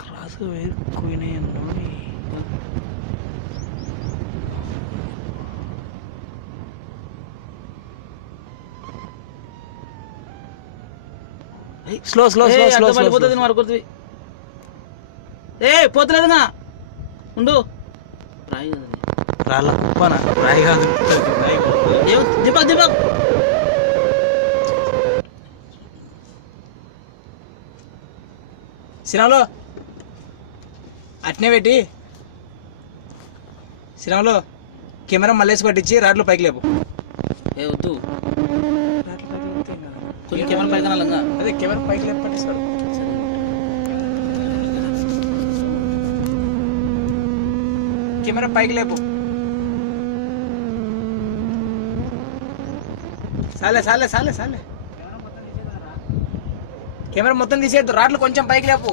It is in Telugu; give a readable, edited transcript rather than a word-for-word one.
క్రాస్ పోయినాయి slow slow slow slow slow పోతుంది మరొకటి పోతలేదుగా ఉండు రాయి రాళ్ళ కుప్పనా రాయి కాదు దీపక్ దీపక్ శ్రీరాములు అట్నే పెట్టి శ్రీరాములు కెమెరా మళ్ళేసి పట్టించి రాడ్లు పైకి లేపు వద్దు కొంచెం కెమెరా పైకి అనాలంగా అదే కెమెరా పైకి లేపు పట్టిస్తాడు కెమెరా పైకి లేపు సాలే సాలే సాలే సాలే కెమెరా మొత్తం తీసేయద్దు రాడ్లు కొంచెం పైకి లేపు